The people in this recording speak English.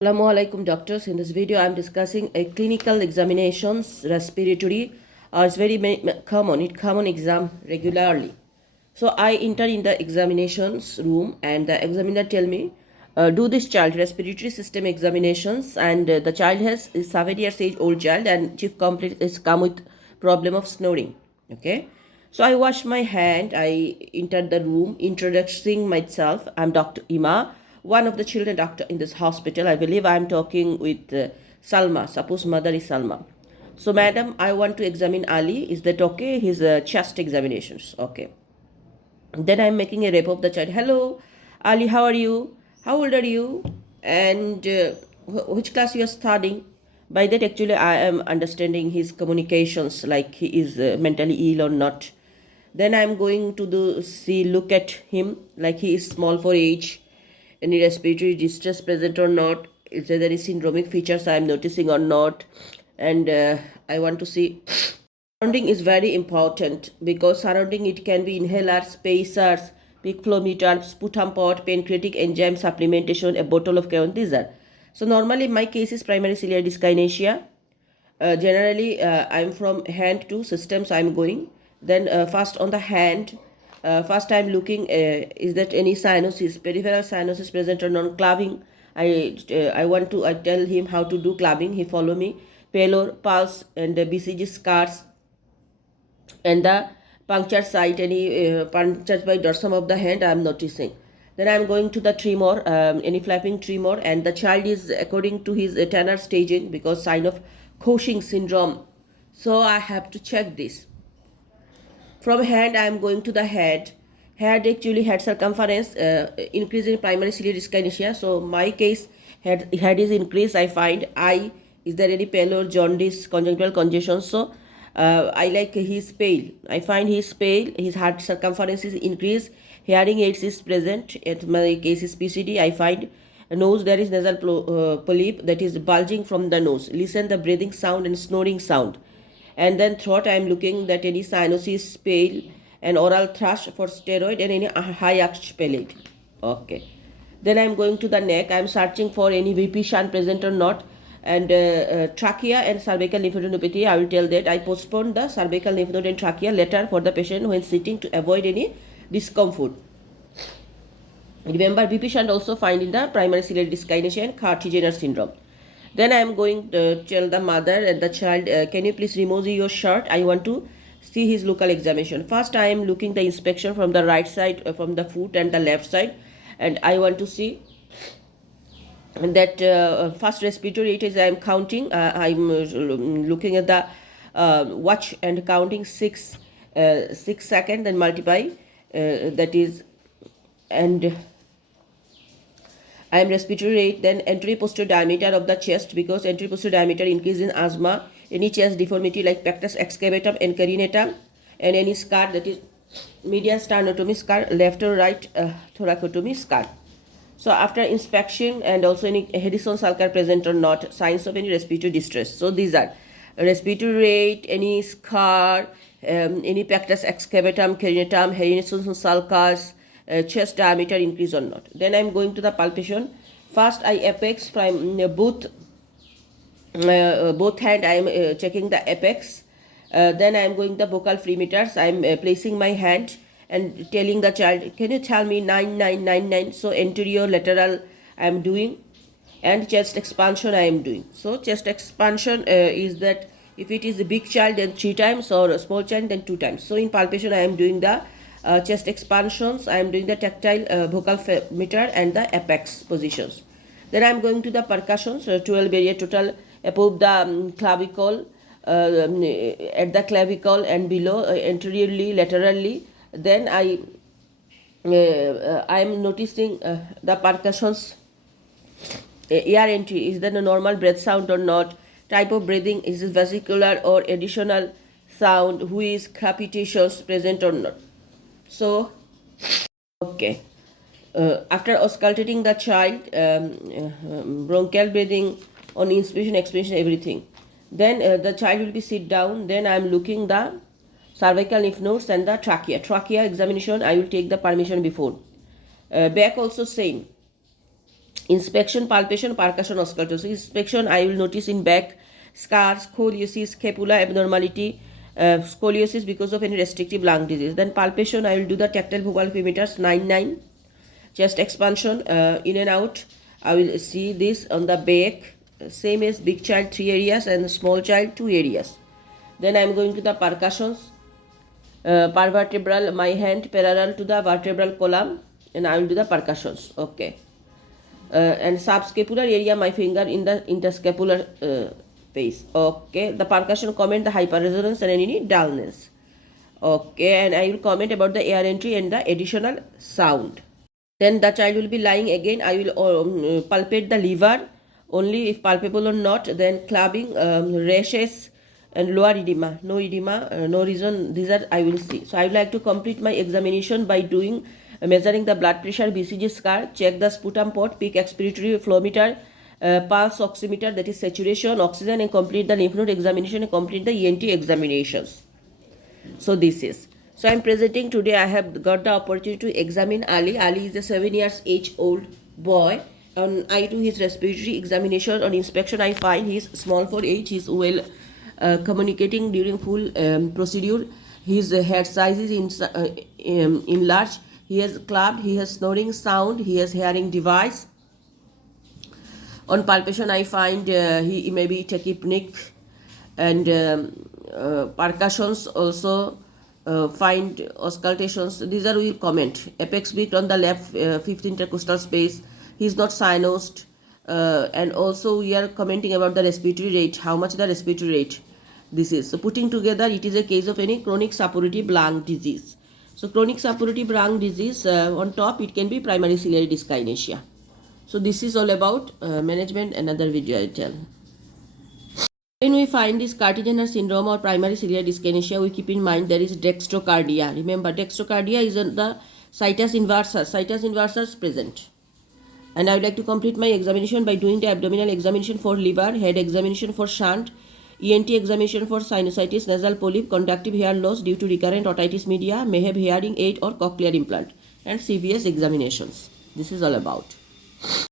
Assalamu alaikum doctors. In this video I am discussing a clinical examinations respiratory. It's very common. It common exam regularly. So I enter in the examinations room and the examiner tell me do this child respiratory system examinations and the child is 7 years age old child and chief complaint is come with problem of snoring. Okay. So I wash my hand. I entered the room introducing myself. I'm Dr. Ima, one of the children doctor in this hospital. I believe I'm talking with Salma. Suppose mother is Salma. So madam, I want to examine Ali. Is that okay? His chest examinations. Okay. Then I'm making a rep of the child. Hello, Ali, how are you? How old are you? And which class you are studying? By that, actually, I am understanding his communications, like he is mentally ill or not. Then I'm going to look at him, like he is small for age, any respiratory distress present or not, is there any syndromic features I am noticing or not, and I want to see. Surrounding is very important because surrounding it can be inhalers, spacers, peak flow meter, sputum pot, pancreatic enzyme supplementation, a bottle of crayon. These are. So normally my case is primary ciliary dyskinesia. Generally I'm from hand to systems I'm going. Then first on the hand, first I'm looking is that any cyanosis, peripheral cyanosis present or non-clubbing. I tell him how to do clubbing. He follow me. Pallor, pulse, and BCG scars and the puncture site, any punctures by dorsum of the hand I am noticing. Then I am going to the tremor, any flapping tremor, and the child is according to his Tanner staging because sign of Cushing syndrome. So I have to check this. From hand I am going to the head. Head actually head circumference increase in primary ciliary dyskinesia. So my case head is increased. I find eye, is there any pallor, jaundice, conjunctival congestion? So I like his pale. I find his pale. His heart circumference is increased. Hearing aids is present. At my case is PCD. I find nose there is nasal polyp that is bulging from the nose. Listen the breathing sound and snoring sound. And then throat I am looking that any cyanosis, pale, and oral thrush for steroid and any high arch palate. Okay. Then I am going to the neck. I am searching for any VP shunt present or not. And trachea and cervical lymphadenopathy, I will tell that. I postpone the cervical lymph node and trachea later for the patient when sitting to avoid any discomfort. Remember, VP shunt also find in the primary ciliary dyskinesia and Carter-Jenner syndrome. Then I am going to tell the mother and the child, can you please remove your shirt? I want to see his local examination. First, I am looking the inspection from the right side, from the foot and the left side. And I want to see that first respiratory rate is I am counting. I'm looking at the watch and counting 6 seconds and multiply. That is, and I am respiratory rate, then anterior posterior diameter of the chest because anterior posterior diameter increase in asthma, any chest deformity like pectus excavatum and carinatum, and any scar that is median sternotomy scar, left or right thoracotomy scar. So after inspection and also any Hedison sulcar present or not, signs of any respiratory distress. So these are respiratory rate, any scar, any pectus excavatum, carinatum, Hedison sulcus, chest diameter increase or not. Then I am going to the palpation. First I apex from both hand I am checking the apex. Then I am going the vocal perimeters. I am placing my hand and telling the child, can you tell me 9999? So anterior lateral I am doing and chest expansion I am doing. So chest expansion is that if it is a big child then 3 times or a small child then 2 times. So in palpation I am doing the chest expansions, I am doing the tactile vocal meter and the apex positions. Then I am going to the percussions, 12 area total above the clavicle, at the clavicle and below, anteriorly, laterally. Then I am noticing the percussions, air entry, is there a normal breath sound or not, type of breathing, is it vesicular or additional sound, who is crepitations present or not. So, okay. After auscultating the child, bronchial breathing on inspiration, expiration, everything. Then the child will be sit down. Then I am looking the cervical lymph nodes and the trachea. Trachea examination, I will take the permission before. Back also same. Inspection, palpation, percussion, auscultation. So inspection, I will notice in back, scars, scoliosis, scapula abnormality, scoliosis because of any restrictive lung disease. Then palpation, I will do the tactile vocal meters 9. Chest expansion, in and out. I will see this on the back, same as big child 3 areas and small child 2 areas. Then I am going to the percussions. Parvertebral, my hand parallel to the vertebral column, and I will do the percussions. Okay. And subscapular area, my finger in the interscapular space. Okay. The percussion comment the hyperresonance and any dullness. Okay. And I will comment about the air entry and the additional sound. Then the child will be lying again. I will palpate the liver only if palpable or not. Then clubbing, rashes, and lower edema. No edema, no reason. These are I will see. So I would like to complete my examination by doing measuring the blood pressure, BCG scar, check the sputum pot, peak expiratory flow meter, pulse oximeter, that is saturation, oxygen, and complete the lymph node examination and complete the ENT examinations. So this is. So I am presenting today. I have got the opportunity to examine Ali. Ali is a 7 years age old boy. And I do his respiratory examination. On inspection, I find he is small for age. He is well communicating during full procedure. His head size is enlarged. He has clubbed. He has snoring sound. He has hearing device. On palpation, I find he may be tachypneic, and percussions also. Find auscultations. These are we will comment. Apex beat on the left 5th intercostal space. He is not sinused. And also we are commenting about the respiratory rate. How much the respiratory rate this is. So putting together, it is a case of any chronic suppurative lung disease. So chronic suppurative lung disease, on top it can be primary ciliary dyskinesia. So this is all about management. Another video I will tell. When we find this Cartesian syndrome or primary ciliary dyskinesia, we keep in mind there is dextrocardia. Remember, dextrocardia is the situs inversus. Situs inversus present. And I would like to complete my examination by doing the abdominal examination for liver, head examination for shunt, ENT examination for sinusitis, nasal polyp, conductive hair loss due to recurrent otitis media, may have hearing aid or cochlear implant, and CVS examinations. This is all about.